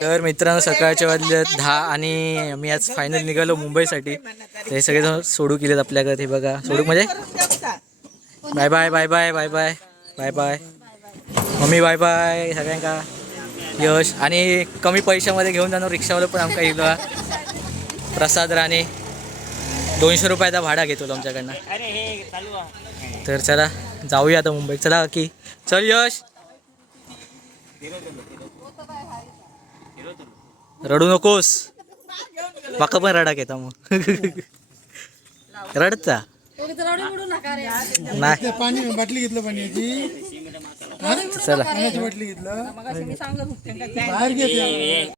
तर मित्रांनो सकाळच्या वाजले दहा आणि मी आज फायनल निघालो मुंबईसाठी. ते हे सगळे सोडू केलेत आपल्याकडे हे बघा. सोडू म्हणजे? Bye bye bye bye bye bye bye bye mummy bye bye सगळ्यांका. यश. आणि कमी पैशामध्ये घेऊन जाणार रिक्षावाला पण आमका बघा. प्रसाद राणे. दोनशे रुपयाचा भाडा घेतो आमच्याकडनं. तर चला जाऊया आता मुंबईत. चला की. चल यश. रडू नकोस. माका पण रडा घेता मग. रडता. नाही. पाणी बाटली घेतलं पाण्याची चला पाण्याची बाटली घेतलं. बाहेर घेते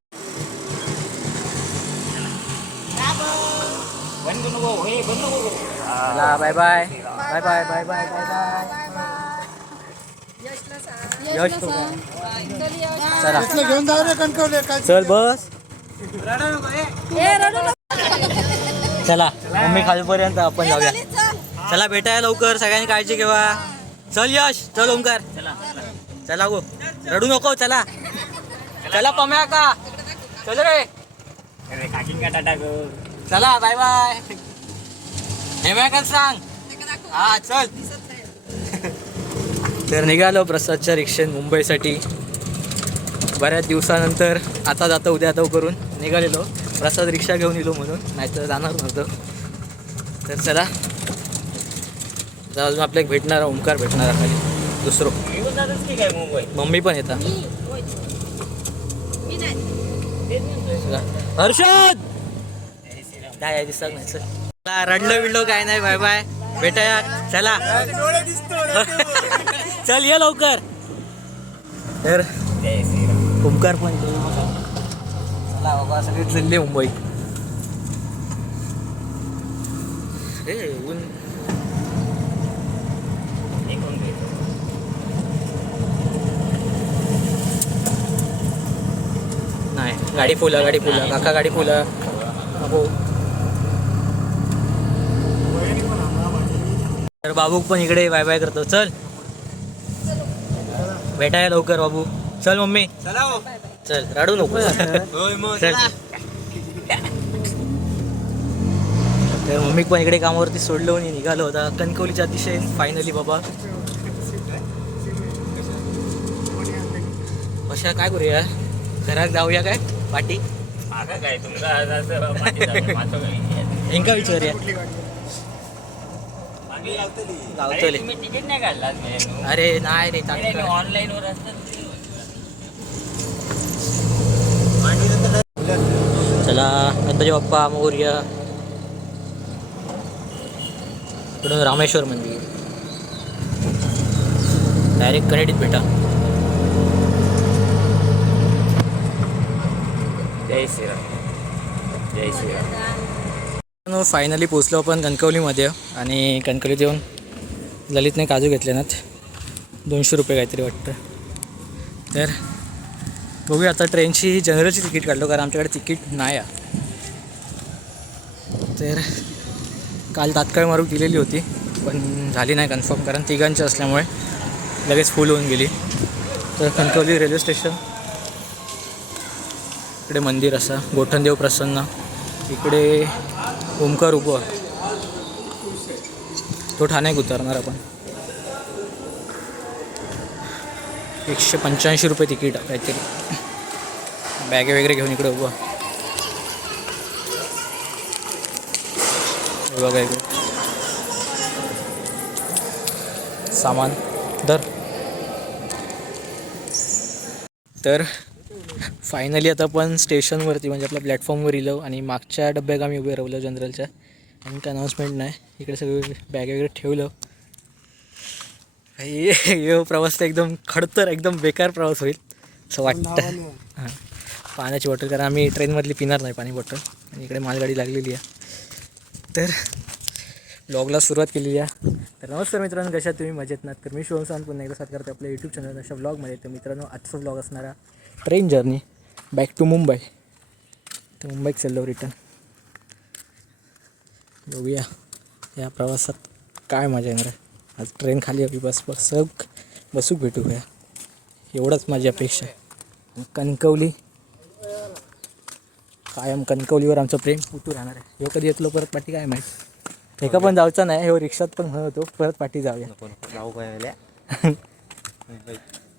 चला bye bye bye bye bye bye bye bye Yash? चला घेतलं घेऊन जाऊ रे कणकवले काय चल बस. चला मम्मी खालीपर्यंत आपण जाऊया. चला भेटाया लवकर. सगळ्यांनी काळजी घेवा. चल यश. चल ओमकार चला गो. रडू नको चला. चला पम्या का? चल रे. चला बाय बाय. हेम्या सांग. हा चल. तर निघालो प्रसादच्या रिक्षेत मुंबईसाठी. बऱ्याच दिवसानंतर आता जाता उद्या आता करून. निघालेलो. प्रसाद रिक्षा घेऊन येलो म्हणून नाहीतर जाणार नव्हतं. तर चला. आता अजून आपल्याला भेटणार ओंकार भेटणार खाली. दुसरं. मम्मी पण येतात. हर्षद! काय दिसत नाही सर चला, रडलो बिडलो काय नाही बाय बाय. भेटाया चला. चल ये लवकर. तर ओंकार पण चला बाबा सगळे चालले मुंबई. ऊन नाही गाडी फुला गाडी फुला. काका गाडी फुला. नको तर बाबू पण इकडे बाय बाय करतो. चल. भेटाय लवकर बाबू. चल मम्मी. चल रडू नको. चल. तर मम्मी पण इकडे कामावरती सोडलो आणि निघालो होता. कणकवलीच्या अतिशय फायनली बाबा. कशा काय करूया? घरात जाऊया काय? पाठी? काय? असं? हेंका विचारूया अरे, तुम्ही तिकीट नाही काढलात मी. अरे नाही रे तात्काळ. ऑनलाईन वर असतात चला गणपती बाप्पा मोर्या. इकडून रामेश्वर मंदिर. डायरेक्ट कनेडीत भेटा. जय श्रीराम. जय श्रीराम. फायनली पोचलो आपण कणकवलीमध्ये आणि कणकवलीत येऊन ललितने काजू घेतले नात दोनशे रुपये काहीतरी वाटतं. तर बघूया आता ट्रेनची जनरलची तिकीट काढलो कारण आमच्याकडे तिकीट नाही आहे तर काल तात्काळ मारू दिलेली होती पण झाली नाही कन्फर्म कारण तिघांची असल्यामुळे लगेच फुल होऊन गेली. तर कणकवली रेल्वे स्टेशन इकडे मंदिर असा गोठणदेव प्रसन्न. इकडे ओमकार उभं तो ठाण्यात उतरणार आपण. एकशे पंच्याऐंशी रुपये तिकीट काहीतरी. बॅगे वगैरे घेऊन इकडे उभं. बघा इकडे. सामान. दर. तर फायनली आता आपण स्टेशनवरती म्हणजे आपल्या प्लॅटफॉर्मवर इलो आणि मागच्या डब्यात आम्ही उभे राहिलो जनरलच्या आणि काय अनाऊन्समेंट नाही. इकडे सगळे बॅग वगैरे ठेवलं. हे प्रवास तर एकदम खडतर एकदम बेकार प्रवास होईल असं वाटतं. हां. पाण्याची बॉटल कारण आम्ही ट्रेनमधली पिणार नाही पाणी बॉटल आणि इकडे मालगाडी लागलेली आहे. तर ब्लॉगला सुरुवात केलेली आहे. तर नमस्कार मित्रांनो कशा तुम्ही? मजेत नात तर मी शिवम सांग पुन्हा एकदा साथ करते आपल्या यूट्यूब चॅनल अशा ब्लॉगमध्ये तर मित्रांनो आजचा ब्लॉग असणारा train journey back to Mumbai तर मुंबईत चाललो रिटर्न बघूया. या प्रवासात काय मजा येणार आहे? आज ट्रेन खाली हवी बस बस बसूक भेटूया एवढंच माझी अपेक्षा आहे. कणकवली. कायम कणकवलीवर आमचं प्रेम उतू राहणार आहे. हे कधी येतलो परत पाठी काय माहीत? एका पण जायचा नाही हे रिक्षात पण म्हणत होतो परत पाठी जाऊया. जाऊ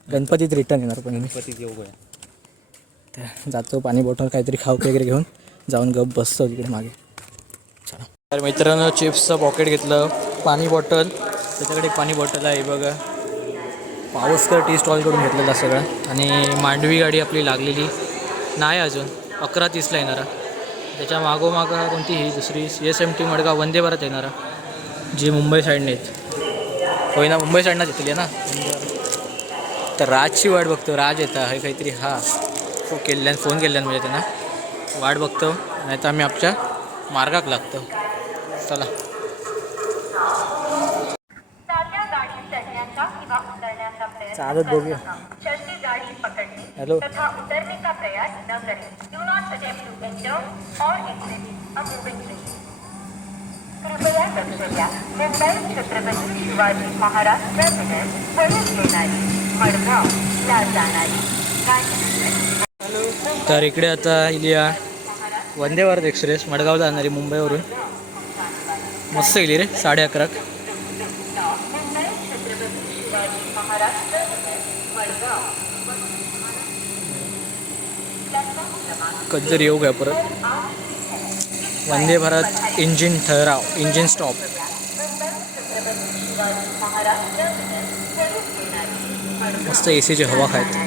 गणपतीत रिटर्न येणार पण मी गणपती येऊ काय त्या जातो पाणी बॉटल काहीतरी खाऊ वगैरे घेऊन जाऊन गप बसतो तिकडे मागे. चला. तर मित्रांनो चिप्सचं पॉकेट घेतलं पाणी बॉटल त्याच्याकडे एक पाणी बॉटल आहे बघा. पावसकर टी स्टॉलकडून घेतलेला सगळं. आणि मांडवी गाडी आपली लागलेली. नाही अजून. अकरा तीसला येणारा. त्याच्या मागोमागं कोणती ही दुसरी C S M T Madgaon Vande Bharat येणारा. जी मुंबई साईडने आहेत. होय ना मुंबई साईडनंच येतली आहे ना? तर राजची वाट बघतो राज येता हे काहीतरी हा. तो केल्यान फोन केल्यान म्हणजे त्यांना. वाट बघतो नाही तर आम्ही आमच्या मार्गाक लागतो. चला. साध्या गाडी चढण्याचा किंवा उतरण्याचा प्रयत्न चालत बघूया. हॅलो. तथा उतरने का प्रयास न करें do not attempt to enter और एग्जिट अ मूविंग ट्रेन कृपया लक्ष द्या मुंबई छत्रपती शिवाजी महाराज टर्मिनस वरून येणारी मडगाव ला जाणारी गाडी. तर इकडे आता इलिया वंदे भारत एक्सप्रेस मडगाव जाणारी मुंबईवरून. मस्त गेली रे साडे अकराक कधीतरी येऊ घ्या परत. वंदे भारत इंजिन ठराव इंजिन स्टॉप. मस्त ए सीची हवा खायत.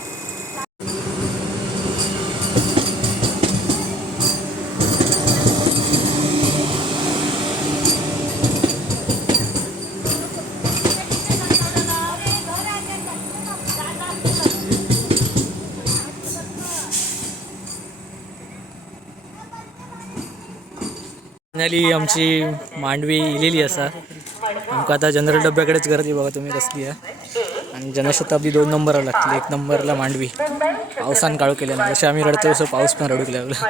पर्सनली आमची मांडवी इलेली असा. आमकां आता जनरल डब्याकडेच गर्दी बघा तुम्ही कसली आहे. आणि जनशताब्दी दोन नंबरला लागली. एक नंबरला मांडवी. पावसान काळू केल्यानं जसे आम्ही रडतो तसं पाऊस पण रडू लागला.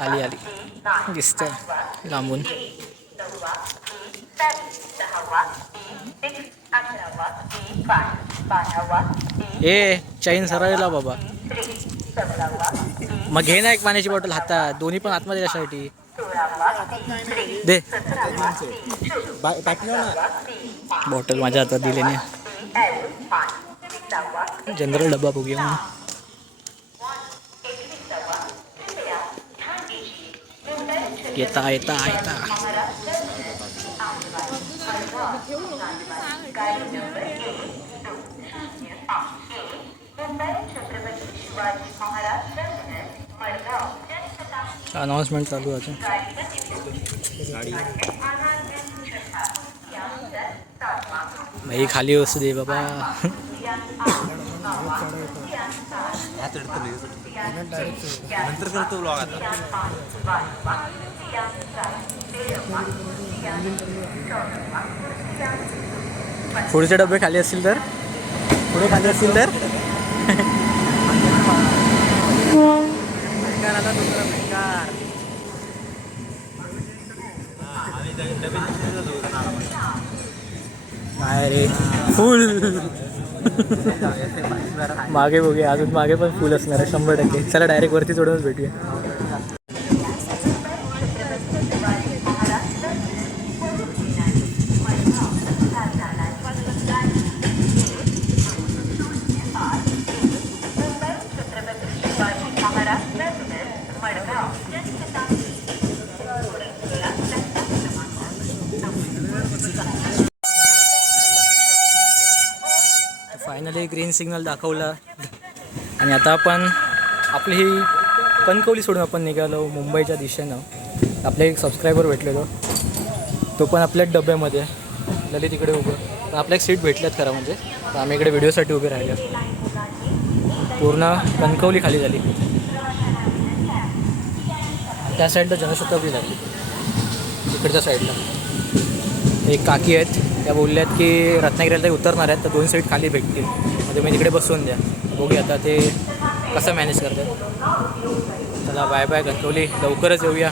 आली आली. दिसत लांबून. ए चाईन सरायला बाबा. मग घे ना एक पाण्याची बॉटल हातात. दोन्ही पण आतमध्ये कशासाठी? दे. बॉटल माझ्या हातात दिली नाही. जनरल डब्बा बघूया म्हणून. येता येता येता. अनाउन्समेंट चालू आहे भाई खाली असू दे बाबा. नंतर करतो ब्लॉग आता पुढचे डबे खाली असतील तर? पुढे खाली असतील तर? नाही रे? फुल. मागे बघूया अजून मागे पण फुल असणार आहे शंभर टक्के. चला डायरेक्ट वरती चढूनच भेटूया. फायनली ग्रीन सिग्नल दाखवला. आणि आता आपण आपली ही कणकवली सोडून आपण निघालो मुंबईच्या दिशेनं. आपले एक सबस्क्रायबर भेटलेलो. तो पण आपल्याच डब्यामध्ये. ललित तिकडे उभं. पण आपल्या एक सीट भेटल्यात खरं म्हणजे. तर आम्ही इकडे व्हिडिओसाठी उभे राहिले. पूर्ण कणकवली खाली झाली. त्या साईडला जनशताब्दी झाली. इकडच्या साईडला एक काकी आहेत. त्या बोलल्यात की रत्नागिरीला ते उतरणार आहेत तर दोन सीट खाली भेटतील. म्हणजे मग तुम्ही तिकडे बसवून द्या. बघूया आता ते कसं मॅनेज करतात. चला बाय बाय कणकवली लवकरच येऊया.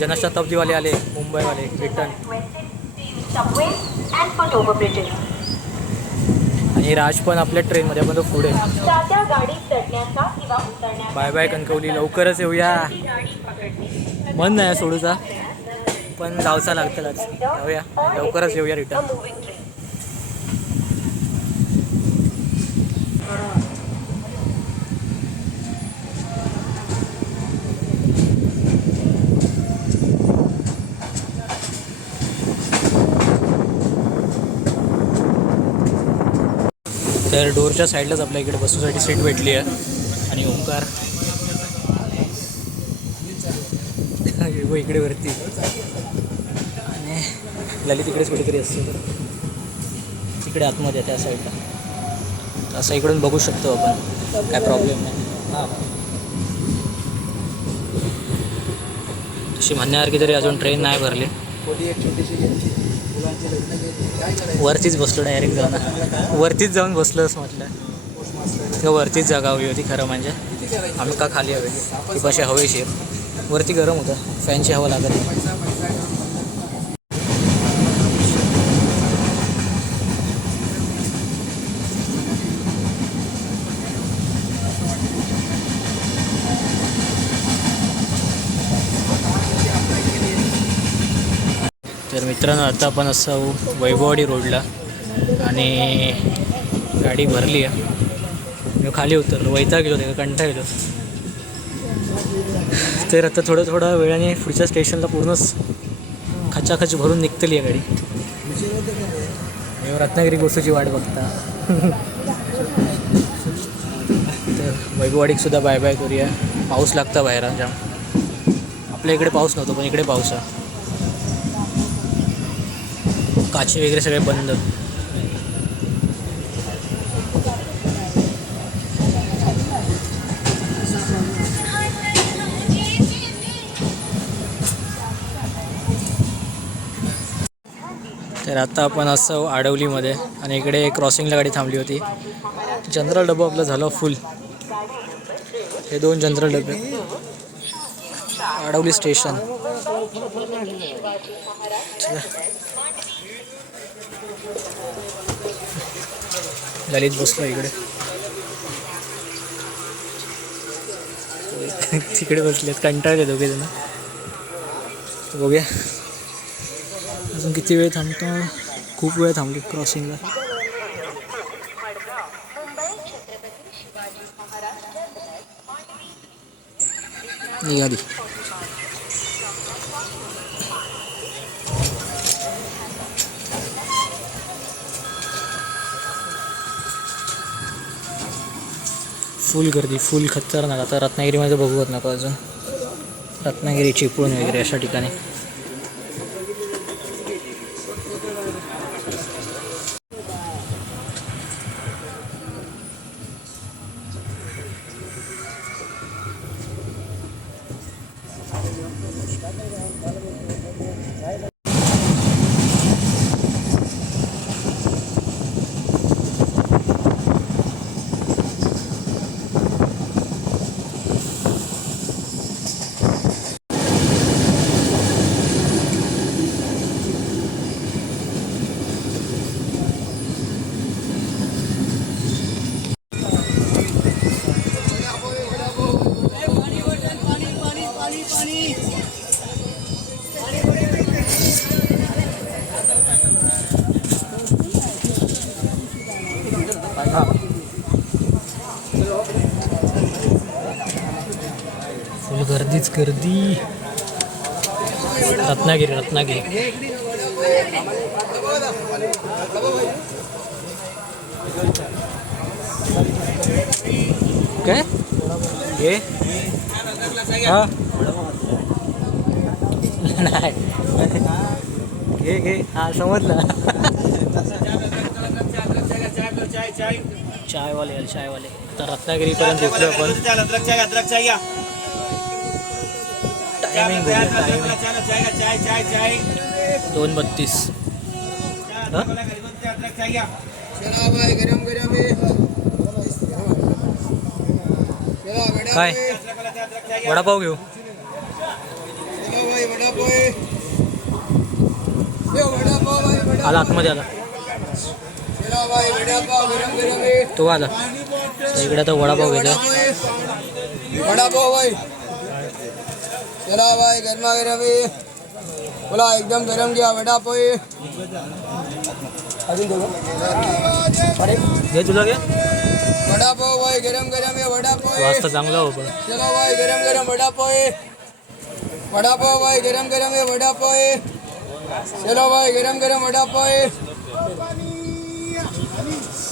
जनशताब्दीवाले आले मुंबईवाले रिटर्न. आणि राज पण आपल्या ट्रेनमध्ये पण तो पुढे. बाय बाय कणकवली लवकरच येऊया. मन नाही सोडूचा. पण जावचा लागतलाच. जाऊया. लवकरच येऊया रिटर्न तर डोरच्या साईडलाच आपल्या इकडे बसूसाठी सीट भेटली आहे. आणि ओंकार. इकडे वरती. ललित तिकडेच कुठेतरी असते. तिकडे आतमध्ये त्या साईडला असं इकडून बघू शकतो आपण. काय प्रॉब्लेम नाही. हां. तशी म्हणण्यासारखी तरी अजून ट्रेन नाही भरली. वरतीच बसलो डायरेक्ट जाऊन. वरतीच जाऊन बसलोच म्हटलं. तेव्हा वरतीच जागा हवी होती खरं म्हणजे. आम्ही का खाली हवे? ती पाशी हवेशीर. वरती गरम होतं. फॅनची हवा लागत मित्रांनो आता आपण असं वैभववाडी रोडला आणि गाडी भरली आहे. मी खाली उतरलो वैता गेलो ते कंटा गेलो तर आता थोडं थोडं वेळाने पुढच्या स्टेशनला पूर्णच खचाखच भरून निघतली आहे गाडी. रत्नागिरी गोष्टीची वाट बघता. तर वैभववाडीक सुद्धा बाय बाय करूया. पाऊस लागता बाहेर जाम. आपल्या इकडे पाऊस नव्हतो पण इकडे पाऊस आहे. काचे वगैरे सगळे बंद. तर आता आपण असं आडवलीमध्ये आणि इकडे क्रॉसिंगला गाडी थांबली होती. जनरल डबा आपला झाला फुल हे दोन जनरल डबे. आडवली स्टेशन चला. ललित बसलो इकडे. तिकडे बसलेत कंटाळले दोघे जण. बघूया. अजून किती वेळ थांबतो? खूप वेळ थांबली क्रॉसिंगला निघाली. फुल गर्दी फुल खतरनाक. आता रत्नागिरीमध्ये बघूत नको अजून. रत्नागिरी चिपळूण वगैरे अशा ठिकाणी. गर्दीच गर्दी रत्नागिरी रत्नागिरी काय घे हा नाही घे घे हा समजलं चायवाले चायवाले आता रत्नागिरीपर्यंत पोहोचलो आपण टायमिंग टायमिंग दोन बत्तीस? काय? वडापाव घेऊ. आला आतमध्ये आला. तो आला. तर इकडे आता वडापाव घ्यायचा वडापाव भाई गरमा गरम आहे बोला एकदम गरम घ्या वडापाव आहे. अजून दोघं घे तुला घे वडापाव भाई गरम गरम आहे वडापाव. वाजता चांगला हो पण चला भाई गरम गरम वडापाव आहे वडापाव भाई गरम गरम आहे वडापाव आहे चलो भाई गरम गरम वडापाव आहे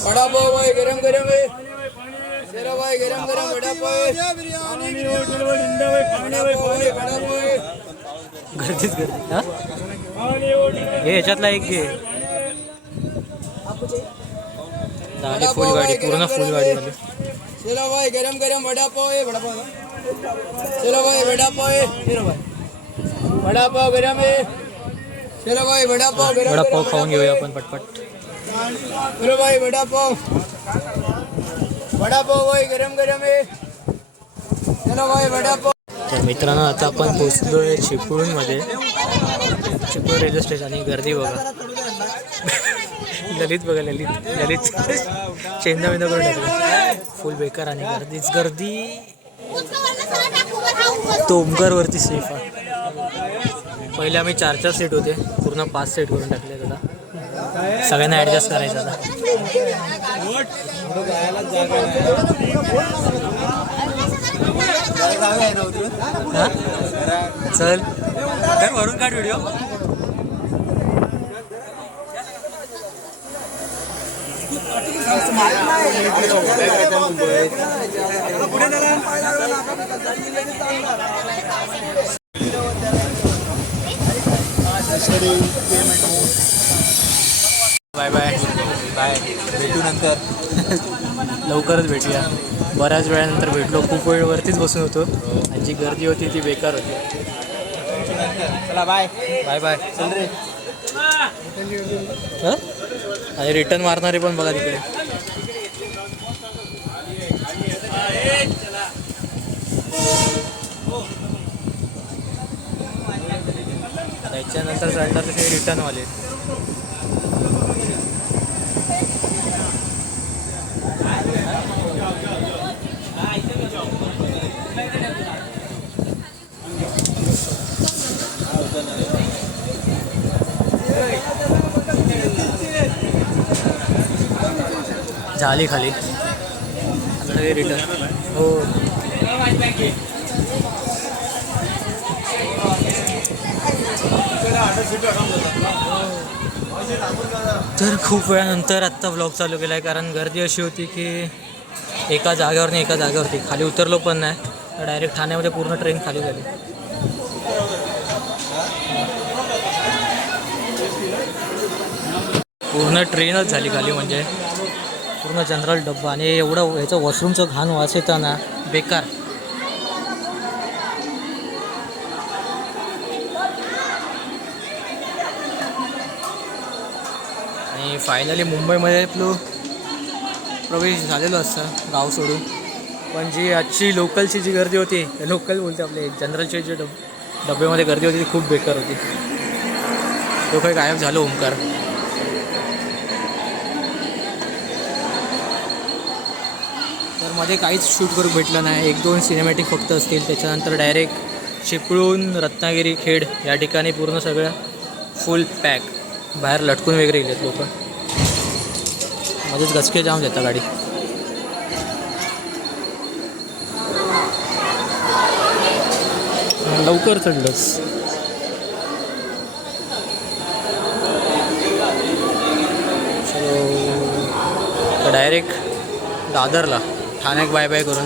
वडापाव भाई गरम गरम आहे गर्दीच गर्दी. हा? हे ह्याच्यातला एक घे झाली फुल गाडी पूर्ण फुल गाडी चलो भाई गरम गरम वडापाव है वडापाव चलो भाई वडापाव है चलो भाई वडापाव गरम है चलो भाई वडापाव गरम वडापाव गरम खाऊन घेऊया आपण पटपट. चलो भाई वडापाव. वडापाव भाई गरम गरम चलो भाई वडापाव. तर मित्रांनो आता आपण पोचलोय चिपळूणमध्ये. चिपळूण रेल्वे स्टेशन आणि गर्दी बघा. ललित बघा ललित ललित. चेंदा बिंदा करून टाकलं. फुल बेकार आणि गर्दीच. गर्दी. तो सेफ आहे. पहिले आम्ही चार चार सीट होते. पूर्ण पाच सीट करून टाकले दादा सगळ्यांना ॲडजस्ट करायचं आता. चल. काय वरून काढ व्हिडिओ बाय बाय बाय भेटू नंतर लवकरच भेटूया. बऱ्याच वेळानंतर भेटलो. खूप वेळ वरतीच बसून होतो. आणि जी गर्दी होती ती बेकार होती. चला बाय बाय बाय चल रे. आणि रिटर्न मारणारे पण बघा तिकडे. त्याच्यानंतर चढणार ते रिटर्न वाले झाली खाली रिटर्न हो. तर खूप वेळानंतर आत्ता ब्लॉग चालू केला आहे कारण गर्दी अशी होती की एका जागेवर नाही एका जागेवरती. खाली उतरलो पण नाही डायरेक्ट ठाण्यामध्ये पूर्ण ट्रेन खाली झाली. पूर्ण ट्रेनच झाली खाली म्हणजे. पूर्ण जनरल डब्बा आणि एवढं याचं वॉशरूमचं घाण वास येताना बेकार. आणि फायनली मुंबईमध्ये आपलं प्रवेश झालेलो असतं गाव सोडून. पण जी आजची लोकलची जी गर्दी होती लोकल बोलते आपले जनरलचे जे डब डब्यामध्ये गर्दी होती ती खूप बेकार होती. तो काही गायब झालो ओंकार. मध्ये काहीच शूट करू भेटलं नाही. एक दोन सिनेमॅटिक फक्त असतील. त्याच्यानंतर डायरेक्ट चिपळूण रत्नागिरी खेड या ठिकाणी पूर्ण सगळं फुल पॅक बाहेर लटकून वगैरे गेलेत लोक. मध्येच गचके जाऊन देतात गाडी. लवकर चढलंच डायरेक्ट दादरला. ठाण्याक बाय बाय करून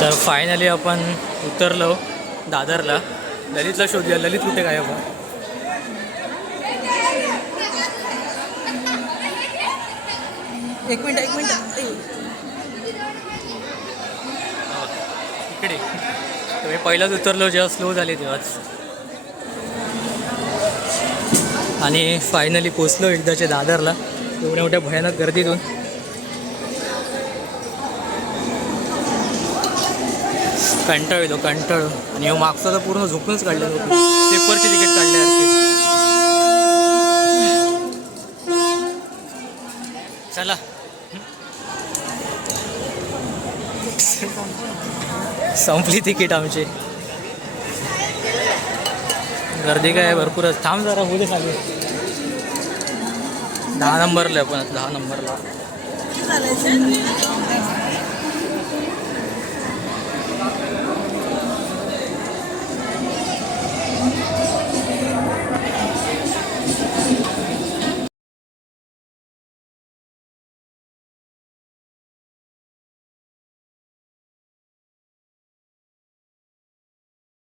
तर फायनली आपण उतरलो दादरला. ललितला शोधूया ललित कुठे काय आपण एक मिनिट एक मिनिट. इकडे. मी पहिलाच उतरलो जेव्हा स्लो झाले तेव्हाच. आणि फायनली पोचलो एकदाच्या दादरला. एवढ्या मोठ्या भयानक गर्दीतून. कंटाळ येतो कंटाळ. आणि मागचा तर पूर्ण झोपूनच काढले पेपरची तिकीट काढले चला. संपली तिकीट आमची. गर्दी काय भरपूरच. थांब जरा होऊ दे खाली. दहा नंबरला आहे आपण दहा नंबरला.